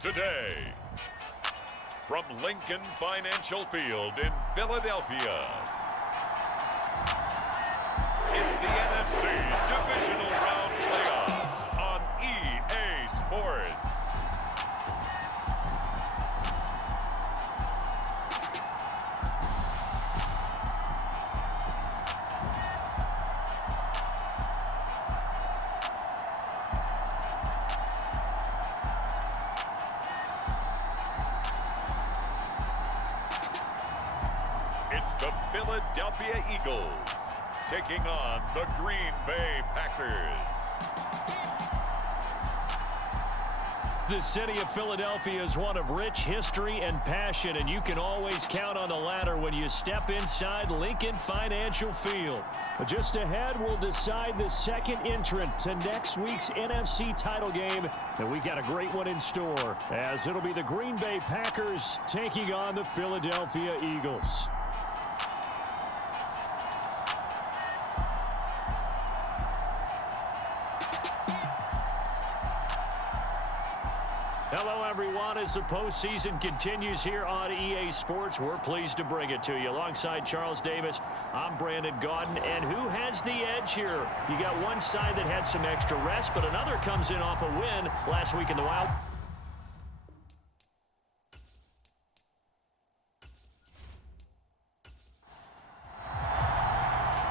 Today, from Lincoln Financial Field in Philadelphia, it's the NFC Divisional Round Playoffs on EA Sports. It's the Philadelphia Eagles taking on the Green Bay Packers. The city of Philadelphia is one of rich history and passion, and you can always count on the latter when you step inside Lincoln Financial Field. Just ahead, we'll decide the second entrant to next week's NFC title game, and we got a great one in store, as it'll be the Green Bay Packers taking on the Philadelphia Eagles. Hello, everyone. As the postseason continues here on EA Sports, we're pleased to bring it to you. Alongside Charles Davis, I'm Brandon Gaudin. And who has the edge here? You got one side that had some extra rest, but another comes in off a win last week in the Wild.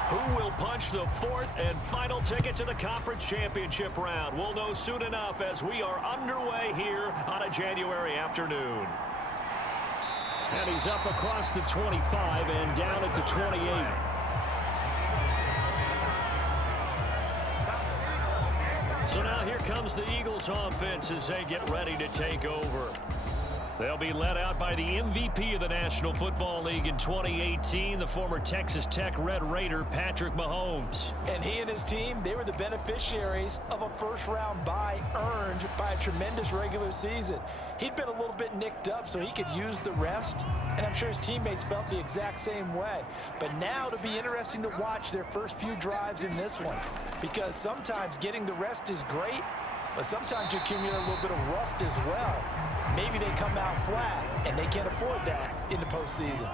Who will punch the fourth and final ticket to the conference championship round? We'll know soon enough as we are underway here on a January afternoon. And he's up across the 25 and down at the 28. So now here comes the Eagles offense as they get ready to take over. They'll be led out by the MVP of the National Football League in 2018, the former Texas Tech Red Raider, Patrick Mahomes. And he and his team, they were the beneficiaries of a first-round bye earned by a tremendous regular season. He'd been a little bit nicked up, so he could use the rest, and I'm sure his teammates felt the exact same way. But now it'll be interesting to watch their first few drives in this one, because sometimes getting the rest is great, but sometimes you accumulate a little bit of rust as well. Maybe they come out flat, and they can't afford that in the postseason.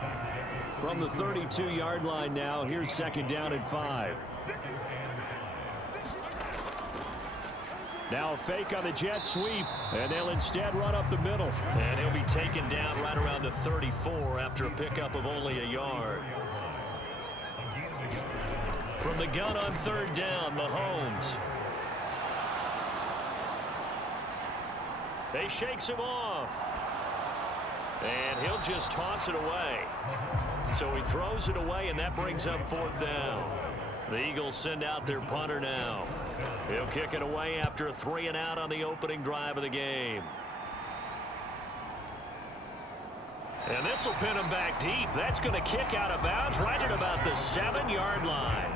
From the 32-yard line now, here's second down and 5. Now a fake on the jet sweep, and they'll instead run up the middle. And he'll be taken down right around the 34 after a pickup of only a yard. From the gun on third down, Mahomes. They shakes him off. And he'll just toss it away. So he throws it away, and that brings up fourth down. The Eagles send out their punter now. He'll kick it away after a 3-and-out on the opening drive of the game. And this will pin him back deep. That's going to kick out of bounds right at about the 7-yard line.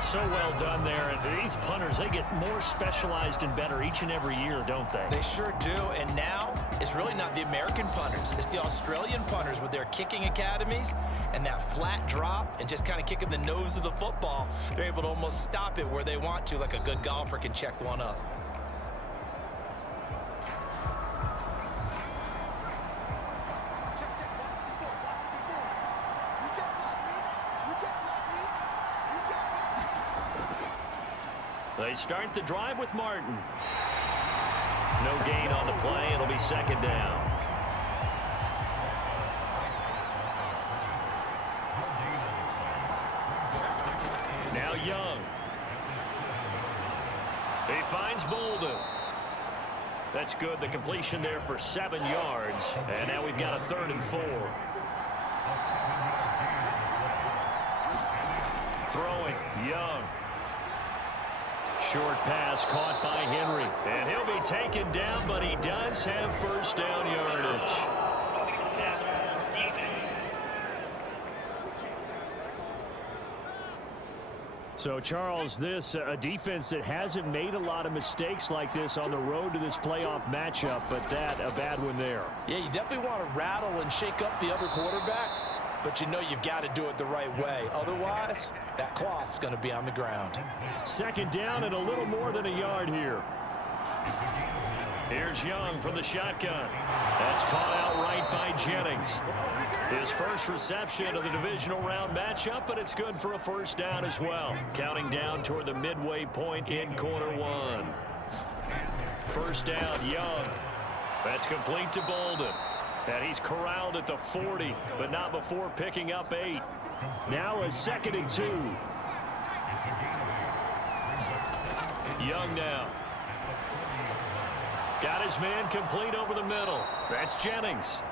So well done there. And these punters, they get more specialized and better each and every year, don't they? They sure do. And now it's really not the American punters. It's the Australian punters with their kicking academies and that flat drop and just kind of kicking the nose of the football. They're able to almost stop it where they want to, like a good golfer can check one up. They start the drive with Martin. No gain on the play. It'll be second down. Now Young. He finds Bolden. That's good. The completion there for 7 yards. And now we've got a 3rd and 4. Throwing, Young. Short pass caught by Henry. And he'll be taken down, but he does have first down yardage. So, Charles, this a defense that hasn't made a lot of mistakes like this on the road to this playoff matchup, but that a bad one there. Yeah, you definitely want to rattle and shake up the other quarterback, but you know you've got to do it the right way. Otherwise, that cloth's going to be on the ground. Second down and a little more than a yard here. Here's Young from the shotgun. That's caught out right by Jennings. His first reception of the divisional round matchup, but it's good for a first down as well. Counting down toward the midway point in quarter one. First down, Young. That's complete to Bolden. And he's corralled at the 40, but not before picking up 8. Now a 2nd and 2. Young now. Got his man complete over the middle. That's Jennings.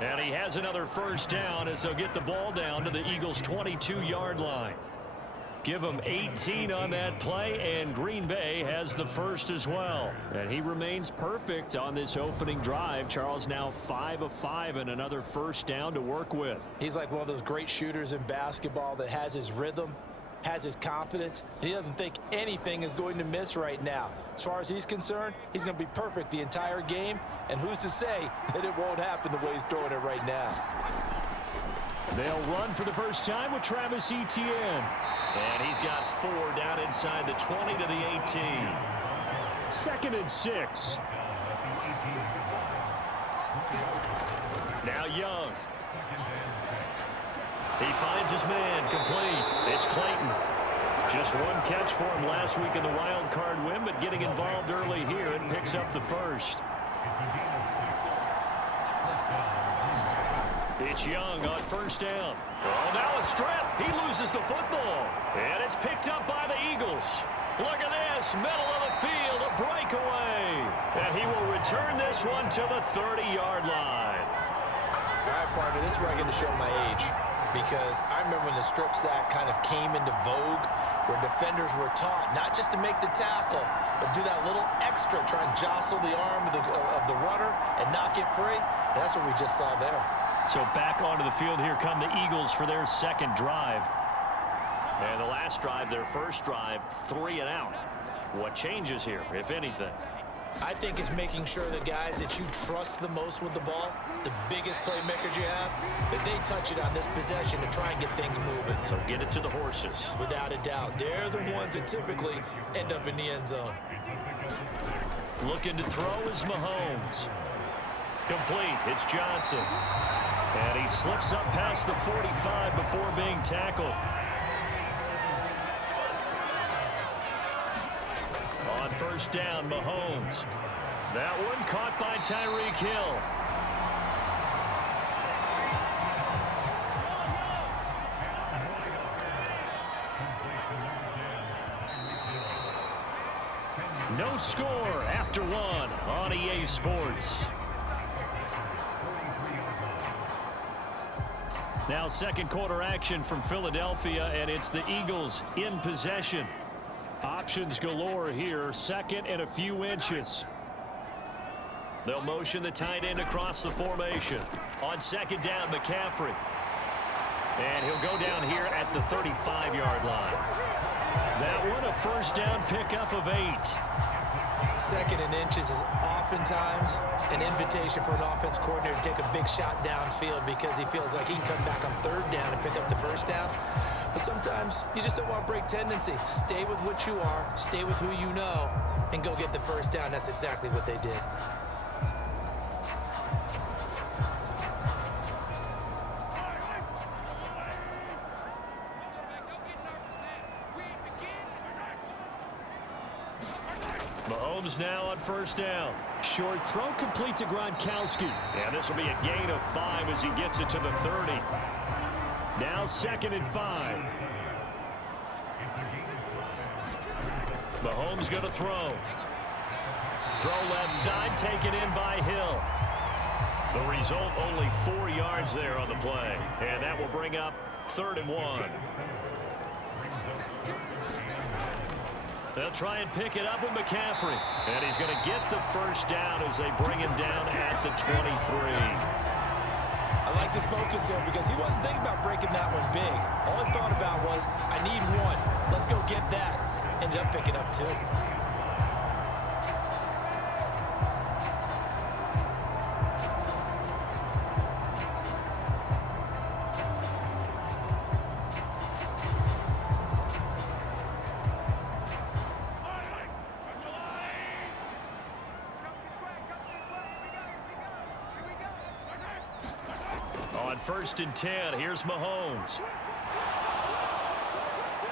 And he has another first down as they'll get the ball down to the Eagles' 22-yard line. Give them 18 on that play, and Green Bay has the first as well. And he remains perfect on this opening drive. Charles now 5 of 5 and another first down to work with. He's like one of those great shooters in basketball that has his rhythm, has his confidence, and he doesn't think anything is going to miss right now. As far as he's concerned, he's going to be perfect the entire game, and who's to say that it won't happen the way he's throwing it right now. They'll run for the first time with Travis Etienne. And he's got 4 down inside the 20 to the 18. 2nd and 6. Now Young. He finds his man complete. It's Clayton. Just one catch for him last week in the wild card win, but getting involved early here and picks up the first. It's Young on first down. Oh, now a strip. He loses the football. And it's picked up by the Eagles. Look at this. Middle of the field, a breakaway. And he will return this one to the 30-yard line. All right, partner, this is where I get to show my age. Because I remember when the strip sack kind of came into vogue, where defenders were taught not just to make the tackle, but do that little extra, try and jostle the arm of the runner and knock it free. And that's what we just saw there. So back onto the field here come the Eagles for their second drive. And the last drive, their first drive, 3 and out. What changes here, if anything? I think it's making sure the guys that you trust the most with the ball, the biggest playmakers you have, that they touch it on this possession to try and get things moving. So get it to the horses. Without a doubt. They're the ones that typically end up in the end zone. Looking to throw is Mahomes. Complete. It's Johnson. And he slips up past the 45 before being tackled. On first down, Mahomes. That one caught by Tyreek Hill. No score after 1 on EA Sports. Now second quarter action from Philadelphia, and it's the Eagles in possession. Options galore here, 2nd and a few inches. They'll motion the tight end across the formation. On 2nd down, McCaffrey. And he'll go down here at the 35-yard line. That one a first down pickup of 8. 2nd and inches is oftentimes an invitation for an offense coordinator to take a big shot downfield because he feels like he can come back on 3rd down and pick up the first down. But sometimes you just don't want to break tendency. Stay with what you are, stay with who you know, and go get the first down. That's exactly what they did. Mahomes now on first down. Short throw complete to Gronkowski. And this will be a gain of 5 as he gets it to the 30. Now 2nd and 5. Mahomes going to throw. Throw left side, taken in by Hill. The result, only 4 yards there on the play. And that will bring up 3rd and 1. They'll try and pick it up with McCaffrey. And he's going to get the first down as they bring him down at the 23. I like this focus there because he wasn't thinking about breaking that one big. All he thought about was, I need 1. Let's go get that. Ended up picking up 2. 1st and 10. Here's Mahomes.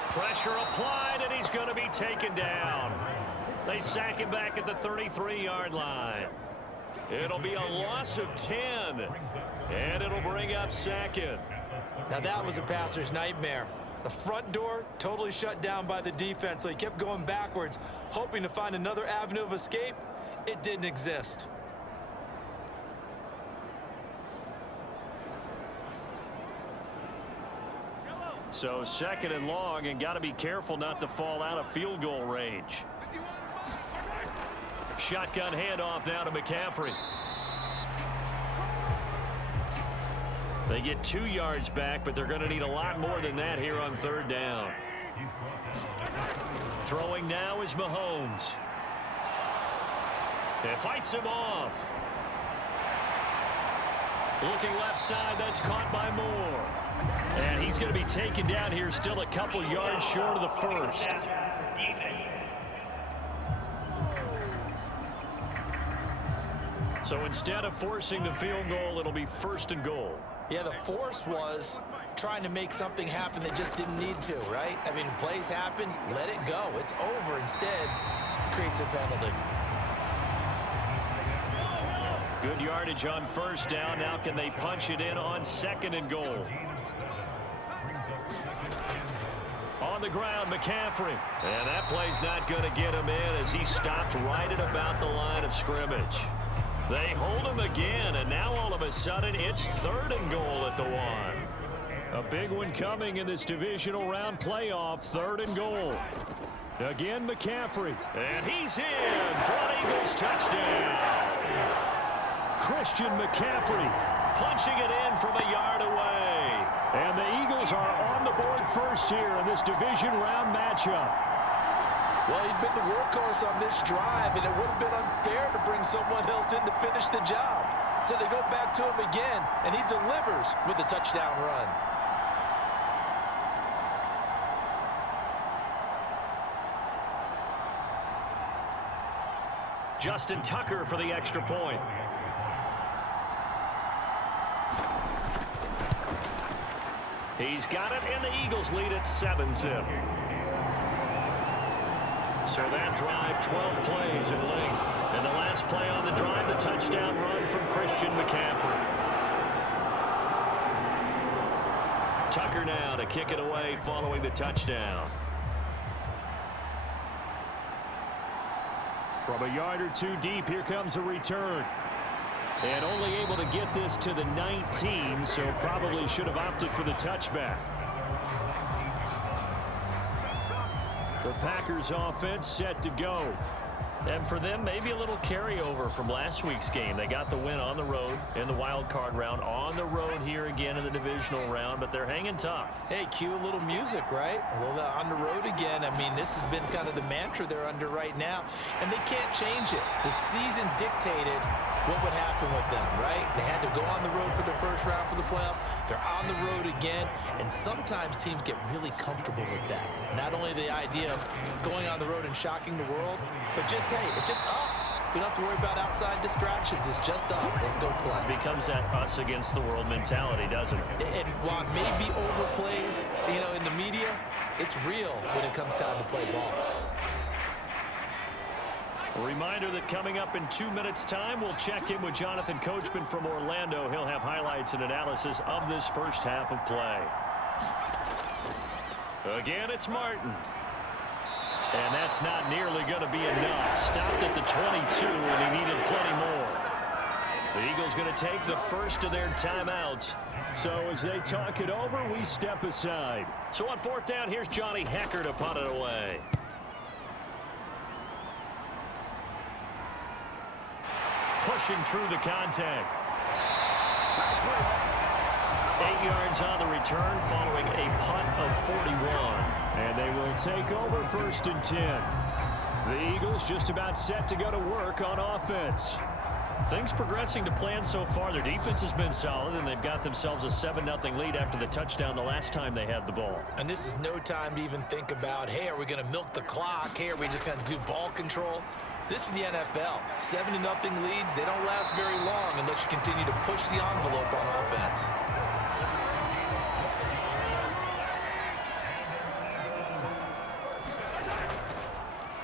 Pressure applied, and he's going to be taken down. They sack him back at the 33-yard line. It'll be a loss of 10, and it'll bring up 2nd. Now that was a passer's nightmare. The front door totally shut down by the defense, so he kept going backwards, hoping to find another avenue of escape. It didn't exist. So 2nd and long, and got to be careful not to fall out of field goal range. Shotgun handoff now to McCaffrey. They get 2 yards back, but they're going to need a lot more than that here on 3rd down. Throwing now is Mahomes. It fights him off. Looking left side, that's caught by Moore. And he's going to be taken down here, still a couple yards short of the 1st. So instead of forcing the field goal, it'll be 1st and goal. Yeah, the force was trying to make something happen that just didn't need to, right? I mean, plays happen, let it go. It's over. Instead, it creates a penalty. Good yardage on 1st down. Now can they punch it in on 2nd and goal? On the ground, McCaffrey. And that play's not going to get him in as he stopped right at about the line of scrimmage. They hold him again, and now all of a sudden it's 3rd and goal at the 1. A big one coming in this divisional round playoff, 3rd and goal. Again, McCaffrey. And he's in for an Eagles touchdown. Christian McCaffrey punching it in from a yard away. And the Eagles are on the board first here in this division round matchup. Well, he'd been the workhorse on this drive, and it would have been unfair to bring someone else in to finish the job. So they go back to him again, and he delivers with a touchdown run. Justin Tucker for the extra point. He's got it, and the Eagles lead at 7-zip. So that drive, 12 plays in length. And the last play on the drive, the touchdown run from Christian McCaffrey. Tucker now to kick it away following the touchdown. From a yard or 2 deep, here comes a return. And only able to get this to the 19, so probably should have opted for the touchback. The Packers offense set to go. And for them, maybe a little carryover from last week's game. They got the win on the road in the wild card round, on the road here again in the divisional round, but they're hanging tough. Hey, cue a little music, right? A little on the road again. I mean, this has been kind of the mantra they're under right now, and they can't change it. The season dictated what would happen with them, right? They had to go on the road for the first round for the playoffs. They're on the road again, and sometimes teams get really comfortable with that. Not only the idea of going on the road and shocking the world, but just, hey, it's just us. We don't have to worry about outside distractions. It's just us. Let's go play. It becomes that us against the world mentality, doesn't it? And while it may be overplayed, in the media, it's real when it comes time to play ball. A reminder that coming up in 2 minutes' time, we'll check in with Jonathan Coachman from Orlando. He'll have highlights and analysis of this first half of play. Again, it's Martin. And that's not nearly going to be enough. Stopped at the 22, and he needed plenty more. The Eagles going to take the first of their timeouts. So as they talk it over, we step aside. So on 4th down, here's Johnny Hecker to punt it away. Pushing through the contact. 8 yards on the return following a punt of 41. And they will take over 1st and 10. The Eagles just about set to go to work on offense. Things progressing to plan so far. Their defense has been solid, and they've got themselves a 7-0 lead after the touchdown the last time they had the ball. And this is no time to even think about, hey, are we going to milk the clock? Hey, are we just going to do ball control? This is the NFL. 7-0 leads, they don't last very long unless you continue to push the envelope on offense.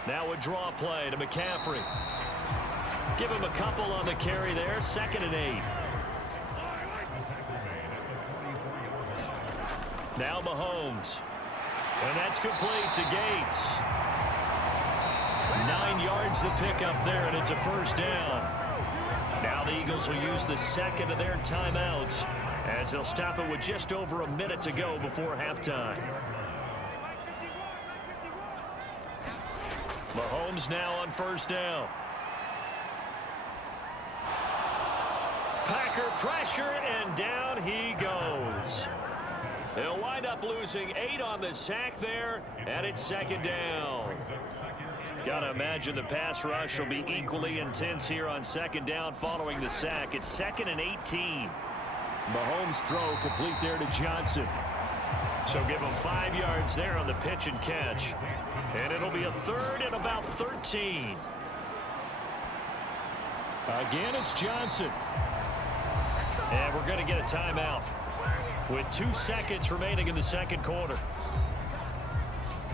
Now a draw play to McCaffrey. Give him a couple on the carry there. 2nd and 8. Now Mahomes. And that's complete to Gates. 9 yards to pick up there, and it's a first down. Now the Eagles will use the second of their timeouts as they'll stop it with just over a minute to go before halftime. Mahomes now on first down. Packer pressure, and down he goes. They'll wind up losing 8 on the sack there, and it's 2nd down. Gotta imagine the pass rush will be equally intense here on 2nd down following the sack. It's 2nd and 18. Mahomes' throw complete there to Johnson. So give him 5 yards there on the pitch and catch. And it'll be a 3rd and about 13. Again, it's Johnson. And we're going to get a timeout with 2 seconds remaining in the 2nd quarter.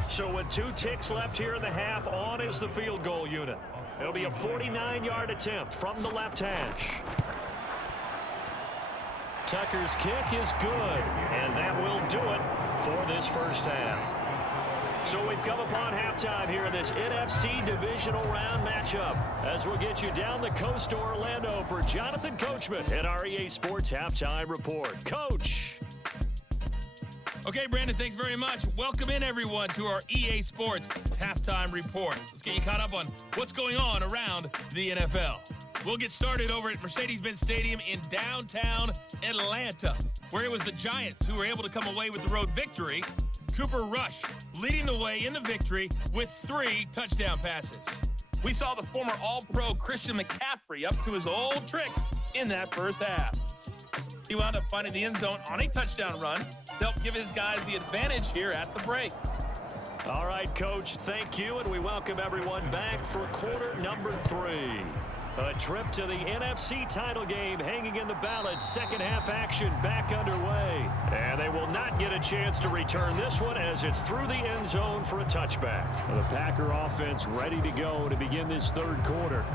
So with 2 ticks left here in the half, on is the field goal unit. It'll be a 49-yard attempt from the left hash. Tucker's kick is good, and that will do it for this first half. So we've come upon halftime here in this NFC divisional round matchup as we'll get you down the coast to Orlando for Jonathan Coachman and our EA Sports Halftime Report. Coach. Okay, Brandon, thanks very much. Welcome in, everyone, to our EA Sports Halftime Report. Let's get you caught up on what's going on around the NFL. We'll get started over at Mercedes-Benz Stadium in downtown Atlanta, where it was the Giants who were able to come away with the road victory. Cooper Rush leading the way in the victory with 3 touchdown passes. We saw the former All-Pro Christian McCaffrey up to his old tricks in that first half. He wound up finding the end zone on a touchdown run to help give his guys the advantage here at the break. All right, Coach, thank you, and we welcome everyone back for quarter number 3. A trip to the NFC title game hanging in the balance. 2nd half action back underway. And they will not get a chance to return this one as it's through the end zone for a touchback. The Packer offense ready to go to begin this 3rd quarter.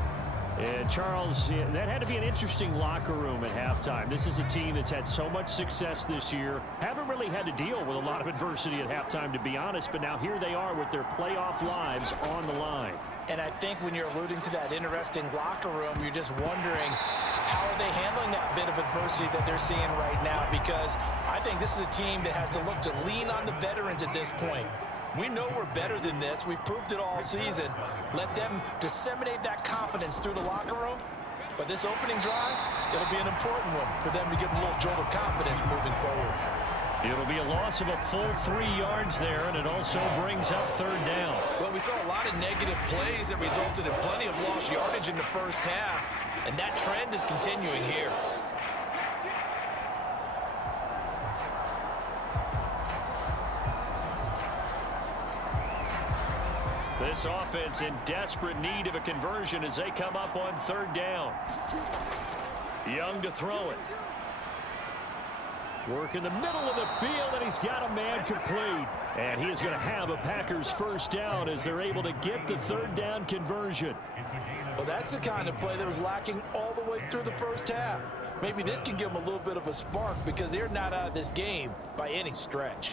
And Charles, that had to be an interesting locker room at halftime. This is a team that's had so much success this year. Haven't really had to deal with a lot of adversity at halftime, to be honest. But now here they are with their playoff lives on the line. And I think when you're alluding to that interesting locker room, you're just wondering how are they handling that bit of adversity that they're seeing right now? Because I think this is a team that has to look to lean on the veterans at this point. We know we're better than this. We've proved it all season. Let them disseminate that confidence through the locker room. But this opening drive, it'll be an important one for them to get a little jolt of confidence moving forward. It'll be a loss of a full 3 yards there, and it also brings up 3rd down. Well, we saw a lot of negative plays that resulted in plenty of lost yardage in the first half, and that trend is continuing here. This offense in desperate need of a conversion as they come up on 3rd down. Young to throw it. Work in the middle of the field, and he's got a man complete. And he is going to have a Packers first down as they're able to get the 3rd down conversion. Well, that's the kind of play that was lacking all the way through the first half. Maybe this can give them a little bit of a spark because they're not out of this game by any stretch.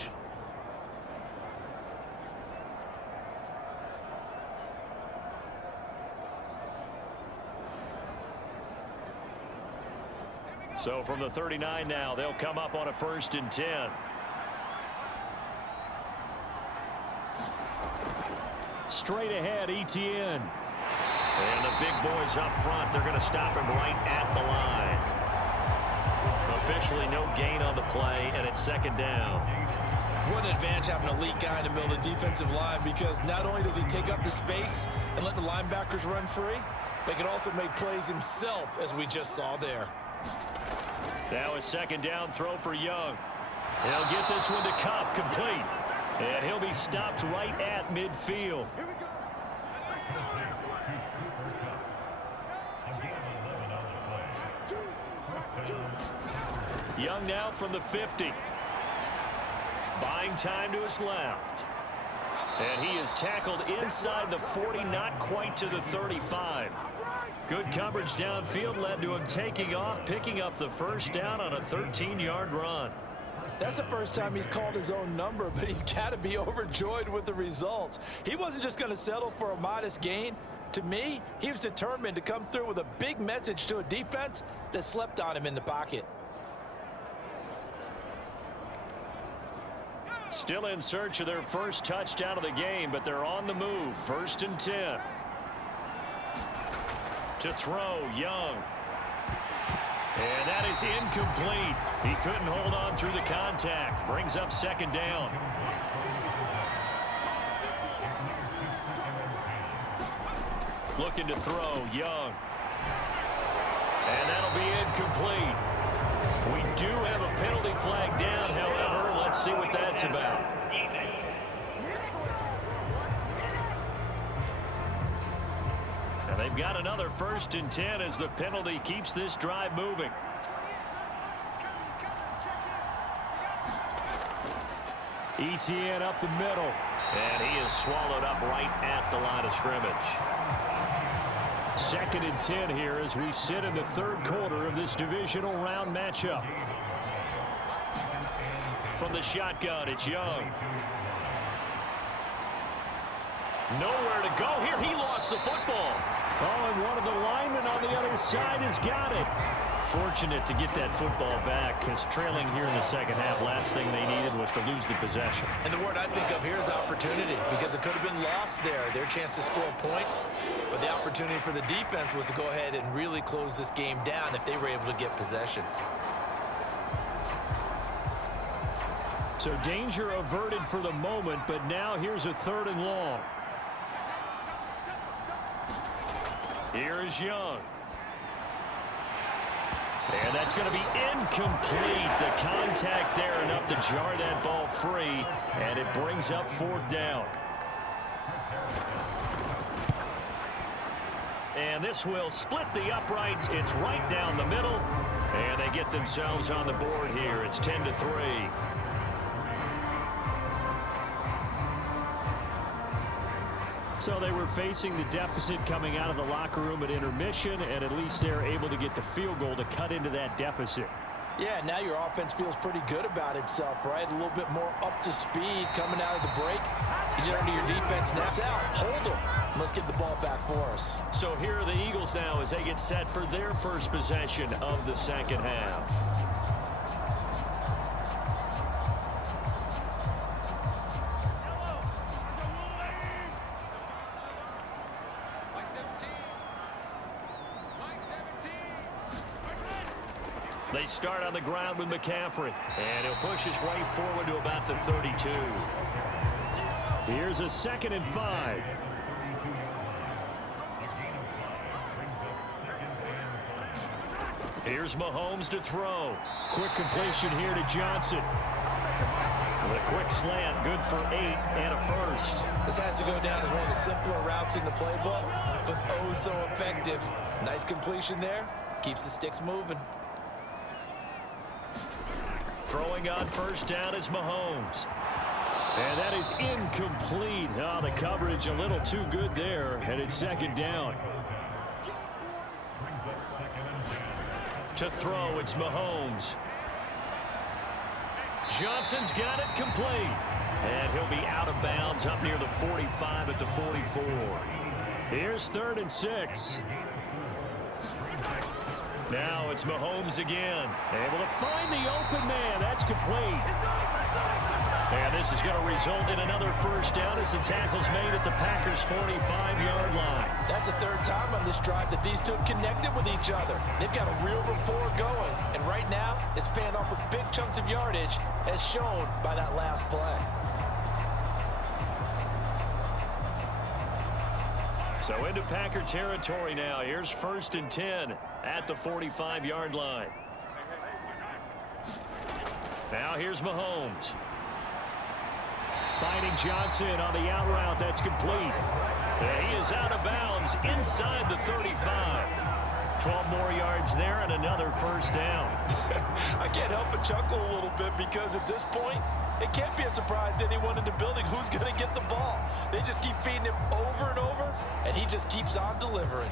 So from the 39 now, they'll come up on a 1st and 10. Straight ahead, Etienne. And the big boys up front, they're going to stop him right at the line. Officially no gain on the play, and it's 2nd down. What an advantage having an elite guy in the middle of the defensive line, because not only does he take up the space and let the linebackers run free, but he can also make plays himself, as we just saw there. Now a 2nd down throw for Young. He'll get this one to Cup, complete. And he'll be stopped right at midfield. Young now from the 50. Buying time to his left. And he is tackled inside the 40, not quite to the 35. Good coverage downfield led to him taking off, picking up the first down on a 13-yard run. That's the first time he's called his own number, but he's got to be overjoyed with the results. He wasn't just going to settle for a modest gain. To me, he was determined to come through with a big message to a defense that slept on him in the pocket. Still in search of their first touchdown of the game, but they're on the move. 1st and 10. To throw, Young. And that is incomplete. He couldn't hold on through the contact. Brings up 2nd down. Looking to throw, Young. And that'll be incomplete. We do have a penalty flag down, however. Let's see what that's about. And they've got another 1st and 10 as the penalty keeps this drive moving. ETN up the middle. And he is swallowed up right at the line of scrimmage. 2nd and 10 here as we sit in the 3rd quarter of this divisional round matchup. From the shotgun, it's Young. Nowhere to go here. He lost the football. Oh, and one of the linemen on the other side has got it. Fortunate to get that football back, because trailing here in the 2nd half, last thing they needed was to lose the possession. And the word I think of here is opportunity, because it could have been lost there, their chance to score points. But the opportunity for the defense was to go ahead and really close this game down if they were able to get possession. So danger averted for the moment, but now here's a 3rd and long. Here is Young. And that's going to be incomplete. The contact there enough to jar that ball free, and it brings up 4th down. And this will split the uprights. It's right down the middle, and they get themselves on the board here. It's 10-3. So they were facing the deficit coming out of the locker room at intermission, and at least they're able to get the field goal to cut into that deficit. Yeah, now your offense feels pretty good about itself, right? A little bit more up to speed coming out of the break. You get under your defense now. Out, hold them. Let's get the ball back for us. So here are the Eagles now as they get set for their first possession of the 2nd half. They start on the ground with McCaffrey, and he'll push his way forward to about the 32. Here's a 2nd and 5. Here's Mahomes to throw. Quick completion here to Johnson. With a quick slant, good for 8 and a 1st. This has to go down as one of the simpler routes in the playbook, but oh so effective. Nice completion there. Keeps the sticks moving. Throwing on 1st down is Mahomes. And that is incomplete. Oh, the coverage a little too good there, and it's 2nd down. To throw, it's Mahomes. Johnson's got it complete. And he'll be out of bounds up near the 45 at the 44. Here's 3rd and 6. Now it's Mahomes again. Able to find the open man. That's complete. And this is going to result in another 1st down as the tackle's made at the Packers' 45-yard line. That's the 3rd time on this drive that these two have connected with each other. They've got a real rapport going. And right now, it's paying off with big chunks of yardage, as shown by that last play. So into Packer territory now. Here's 1st and 10 at the 45-yard line. Now here's Mahomes. Finding Johnson on the out route. That's complete. And he is out of bounds inside the 35. 12 more yards there and another 1st down. I can't help but chuckle a little bit because at this point, It can't be a surprise to anyone in the building who's going to get the ball. They just keep feeding him over and over, and he just keeps on delivering.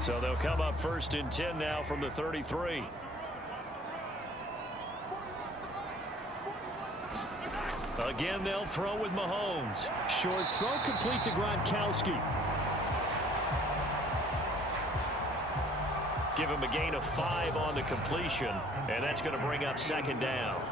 So they'll come up 1st and 10 now from the 33. Again, they'll throw with Mahomes. Short throw complete to Gronkowski. Give him a gain of 5 on the completion, and that's going to bring up 2nd down.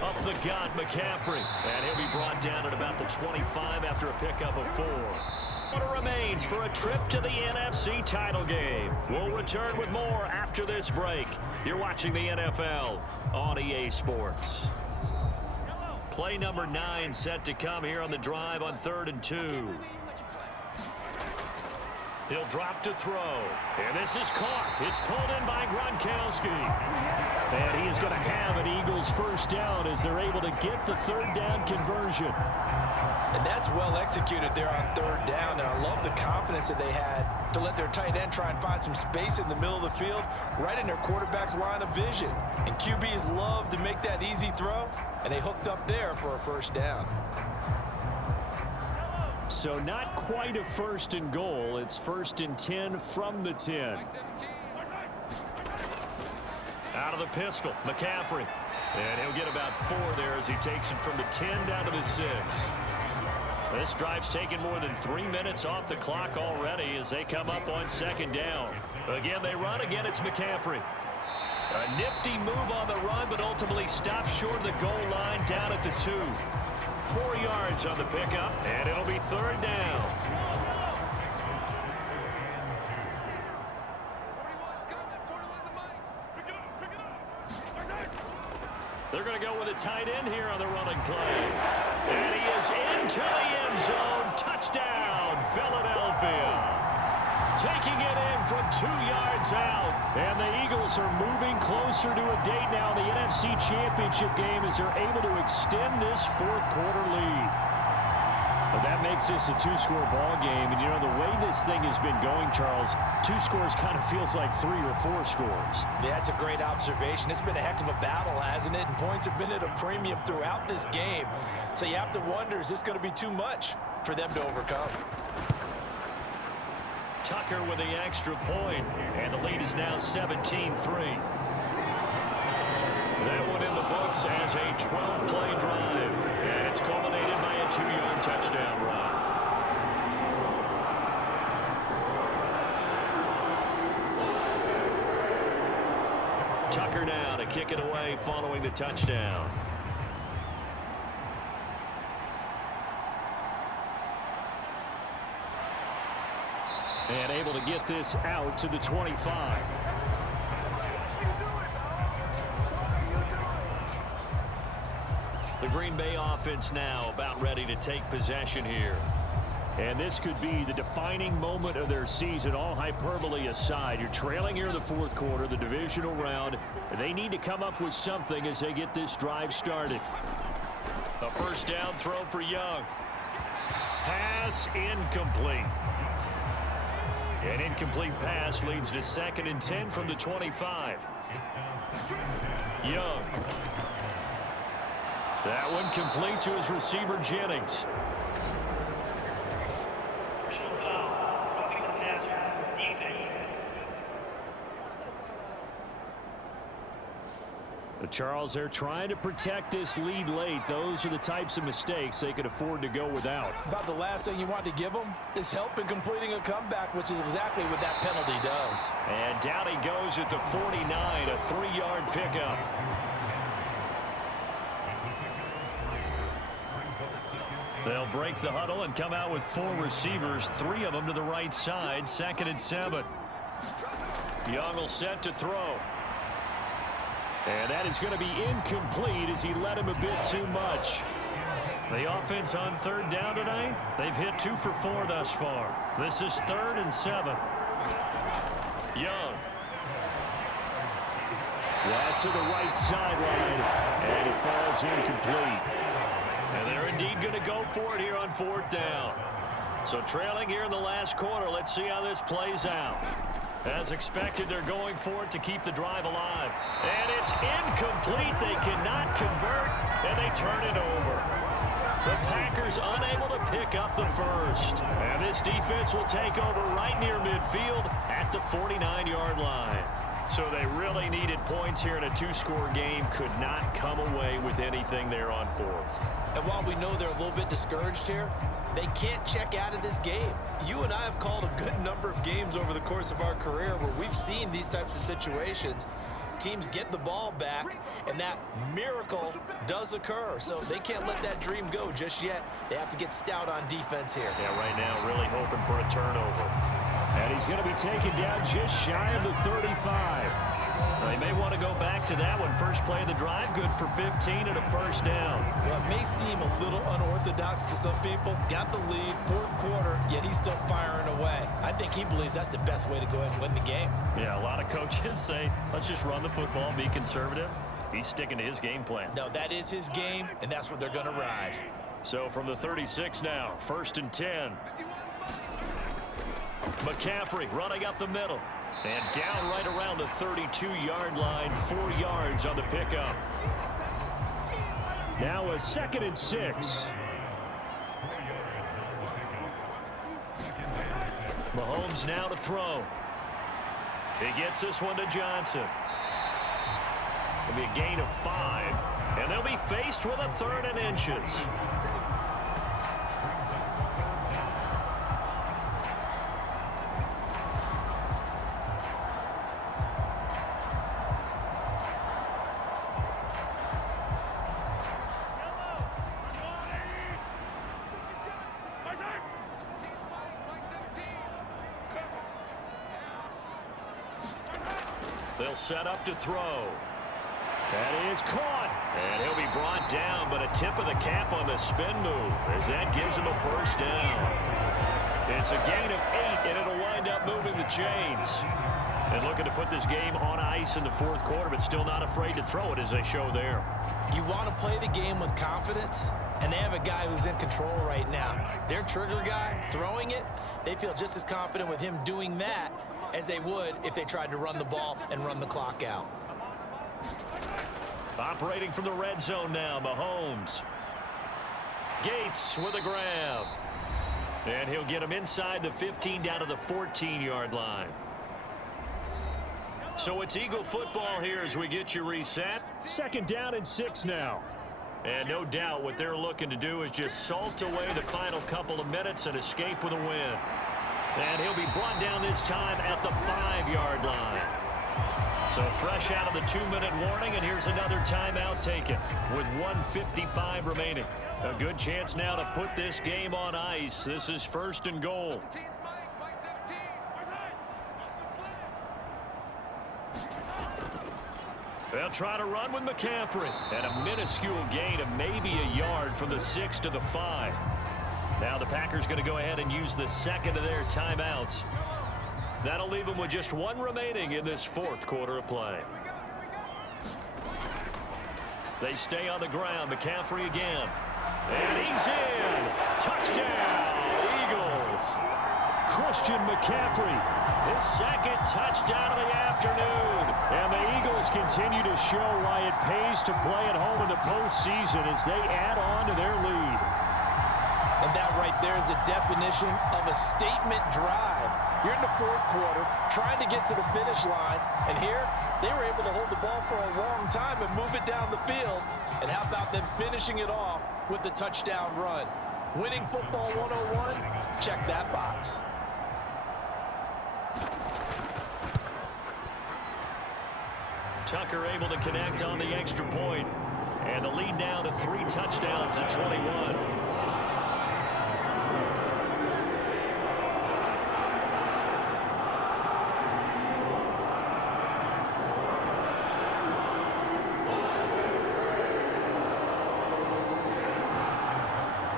Up the gut, McCaffrey. And he'll be brought down at about the 25 after a pickup of 4. What remains for a trip to the NFC title game. We'll return with more after this break. You're watching the NFL on EA Sports. Play number 9 set to come here on the drive on 3rd and 2. He'll drop to throw. And this is caught. It's pulled in by Gronkowski. And he is going to have an Eagles 1st down as they're able to get the 3rd down conversion. And that's well executed there on 3rd down. And I love the confidence that they had to let their tight end try and find some space in the middle of the field, right in their quarterback's line of vision. And QBs love to make that easy throw, and they hooked up there for a 1st down. So not quite a 1st and goal. It's 1st and 10 from the 10. Out of the pistol, McCaffrey. And he'll get about 4 there as he takes it from the 10 down to the 6. This drive's taken more than 3 minutes off the clock already as they come up on 2nd down. Again, they run. Again, it's McCaffrey. A nifty move on the run, but ultimately stops short of the goal line down at the 2. 4 yards on the pickup, and it'll be 3rd down. They're going to go with a tight end here on the running play. And he is into the end zone. Touchdown, Philadelphia. Taking it in from 2 yards out. And the Eagles are moving closer to a date now in the NFC Championship game as they're able to extend this 4th quarter lead. Well, that makes this a 2-score ball game. And, you know, the way this thing has been going, Charles, 2 scores kind of feels like 3 or 4 scores. Yeah, that's a great observation. It's been a heck of a battle, hasn't it? And points have been at a premium throughout this game. So you have to wonder, is this going to be too much for them to overcome? Tucker with the extra point, and the lead is now 17-3. That one in the books as a 12-play drive, and it's culminated by a 2-yard touchdown run. Tucker now to kick it away following the touchdown. And able to get this out to the 25. The Green Bay offense now about ready to take possession here. And this could be the defining moment of their season, all hyperbole aside. You're trailing here in the 4th quarter, the divisional round, and they need to come up with something as they get this drive started. A 1st down throw for Young. Pass incomplete. An incomplete pass leads to 2nd and 10 from the 25. Young. That one complete to his receiver, Jennings. Charles, they're trying to protect this lead late. Those are the types of mistakes they could afford to go without. About the last thing you want to give them is help in completing a comeback, which is exactly what that penalty does. And down he goes at the 49, a 3-yard pickup. They'll break the huddle and come out with 4 receivers, 3 of them to the right side, 2nd and 7. Young will set to throw. And that is going to be incomplete as he led him a bit too much. The offense on 3rd down tonight, they've hit 2 for 4 thus far. This is 3rd and 7. Young. That's to the right sideline, and it falls incomplete. And they're indeed going to go for it here on 4th down. So trailing here in the last quarter. Let's see how this plays out. As expected, they're going for it to keep the drive alive. And it's incomplete. They cannot convert, and they turn it over. The Packers unable to pick up the first. And this defense will take over right near midfield at the 49-yard line. So they really needed points here in a two-score game. Could not come away with anything there on fourth. And while we know they're a little bit discouraged here, they can't check out of this game. You and I have called a good number of games over the course of our career where we've seen these types of situations. Teams get the ball back, and that miracle does occur. So they can't let that dream go just yet. They have to get stout on defense here. Yeah, right now really hoping for a turnover. And he's going to be taken down just shy of the 35. They may want to go back to that one. First play of the drive, good for 15 and a first down. Well, it may seem a little unorthodox to some people. Got the lead, fourth quarter, yet he's still firing away. I think he believes that's the best way to go ahead and win the game. Yeah, a lot of coaches say, let's just run the football, be conservative. He's sticking to his game plan. No, that is his game, and that's what they're going to ride. So from the 36 now, 1st and 10. McCaffrey running up the middle. And down right around the 32-yard line, 4 yards on the pickup. Now a 2nd and 6. Mahomes now to throw. He gets this one to Johnson. It'll be a gain of 5. And they'll be faced with a 3rd and inches. They'll set up to throw. That is caught. And he'll be brought down, but a tip of the cap on the spin move as that gives him a first down. It's a gain of 8, and it'll wind up moving the chains. And looking to put this game on ice in the fourth quarter, but still not afraid to throw it as they show there. You want to play the game with confidence, and they have a guy who's in control right now. Their trigger guy throwing it, they feel just as confident with him doing that as they would if they tried to run the ball and run the clock out. Operating from the red zone now, Mahomes. Gates with a grab. And he'll get him inside the 15 down to the 14-yard line. So it's Eagle football here as we get you reset. 2nd down and 6 now. And no doubt what they're looking to do is just salt away the final couple of minutes and escape with a win. And he'll be brought down this time at the 5-yard line. So fresh out of the 2-minute warning, and here's another timeout taken with 1:55 remaining. A good chance now to put this game on ice. This is 1st and goal. They'll try to run with McCaffrey. And a minuscule gain of maybe a yard from the 6 to the 5. Now the Packers going to go ahead and use the 2nd of their timeouts. That'll leave them with just 1 remaining in this fourth quarter of play. They stay on the ground. McCaffrey again. And he's in. Touchdown, Eagles. Christian McCaffrey. His 2nd touchdown of the afternoon. And the Eagles continue to show why it pays to play at home in the postseason as they add on to their lead. And that right there is a definition of a statement drive. You're in the fourth quarter, trying to get to the finish line, and here they were able to hold the ball for a long time and move it down the field. And how about them finishing it off with the touchdown run? Winning football 101, check that box. Tucker able to connect on the extra point. And the lead now to 3 touchdowns at 21.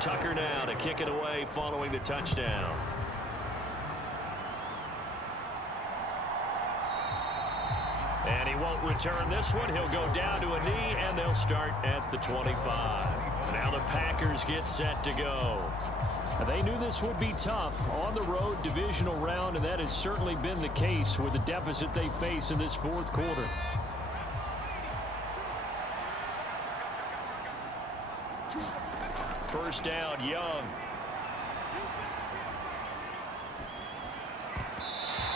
Tucker now to kick it away following the touchdown. And he won't return this one. He'll go down to a knee, and they'll start at the 25. Now the Packers get set to go. And they knew this would be tough on the road divisional round, and that has certainly been the case with the deficit they face in this fourth quarter. First down, Young.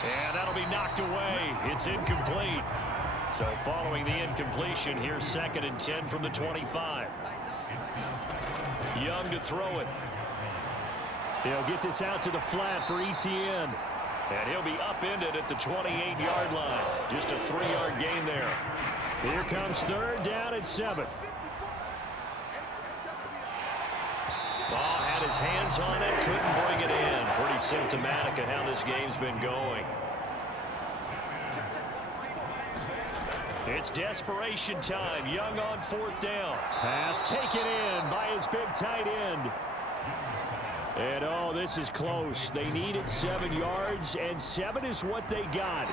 And that'll be knocked away. It's incomplete. So following the incompletion, here's 2nd and 10 from the 25. Young to throw it. He'll get this out to the flat for Etienne. And he'll be upended at the 28-yard line. Just a 3-yard gain there. Here comes 3rd down and 7. Ball had his hands on it, couldn't bring it in. Pretty symptomatic of how this game's been going. It's desperation time. Young on 4th down. Pass taken in by his big tight end. And, oh, this is close. They needed 7 yards, and 7 is what they got.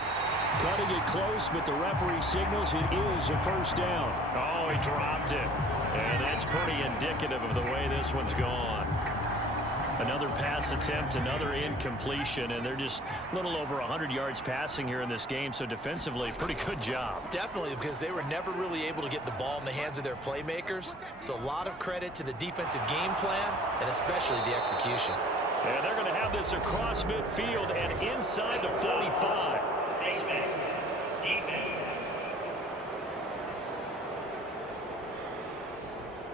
Cutting it close, but the referee signals it is a first down. Oh, he dropped it. And that's pretty indicative of the way this one's gone. Another pass attempt, another incompletion, and they're just a little over 100 yards passing here in this game, so defensively, pretty good job. Definitely, because they were never really able to get the ball in the hands of their playmakers, so a lot of credit to the defensive game plan and especially the execution. And they're going to have this across midfield and inside the 45.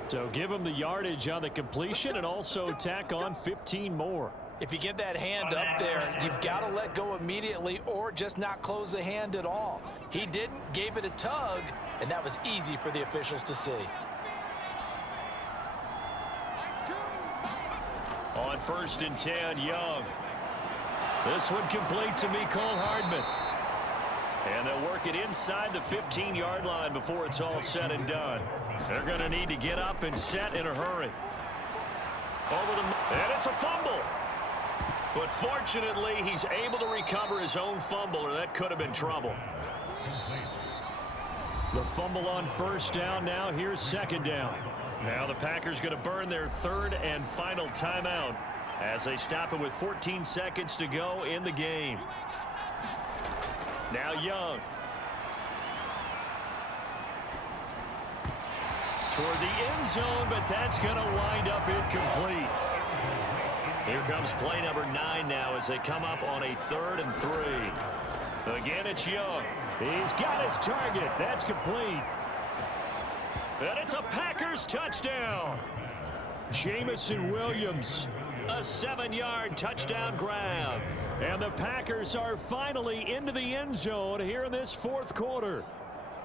So give them the yardage on the completion and also tack on 15 more. If you get that hand up there, you've got to let go immediately or just not close the hand at all. He didn't, gave it a tug, and that was easy for the officials to see. On 1st and 10, Young. This one complete to Mecole Hardman. And they'll work it inside the 15-yard line before it's all said and done. They're going to need to get up and set in a hurry. And it's a fumble. But fortunately, he's able to recover his own fumble, or that could have been trouble. The fumble on 1st down now. Here's 2nd down. Now the Packers going to burn their 3rd and final timeout as they stop it with 14 seconds to go in the game. Now Young. Toward the end zone, but that's going to wind up incomplete. Here comes play number 9 now as they come up on a 3rd and 3. Again, it's Young. He's got his target. That's complete. And it's a Packers touchdown. Jamison Williams, a 7-yard touchdown grab. And the Packers are finally into the end zone here in this 4th quarter.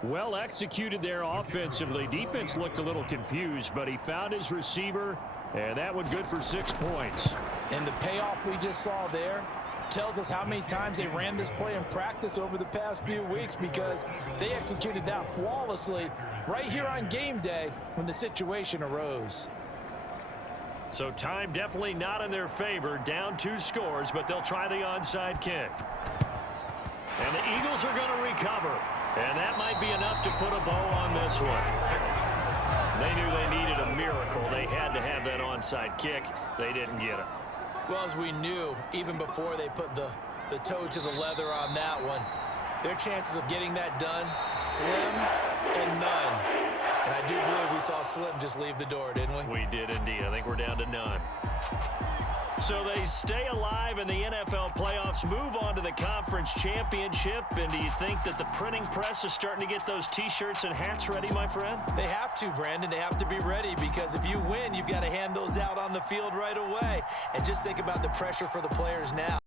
Well executed there offensively. Defense looked a little confused, but he found his receiver, and that one good for 6 points. And the payoff we just saw there tells us how many times they ran this play in practice over the past few weeks, because they executed that flawlessly right here on game day when the situation arose. So time definitely not in their favor. Down 2 scores, but they'll try the onside kick. And the Eagles are going to recover. And that might be enough to put a bow on this one. They knew they needed a miracle. They had to have that onside kick. They didn't get it. Well, as we knew, even before they put the toe to the leather on that one, their chances of getting that done, slim and none. And I do believe we saw Slim just leave the door, didn't we? We did indeed. I think we're down to none. So they stay alive in the NFL playoffs, move on to the conference championship. And do you think that the printing press is starting to get those T-shirts and hats ready, my friend? They have to, Brandon. They have to be ready, because if you win, you've got to hand those out on the field right away. And just think about the pressure for the players now.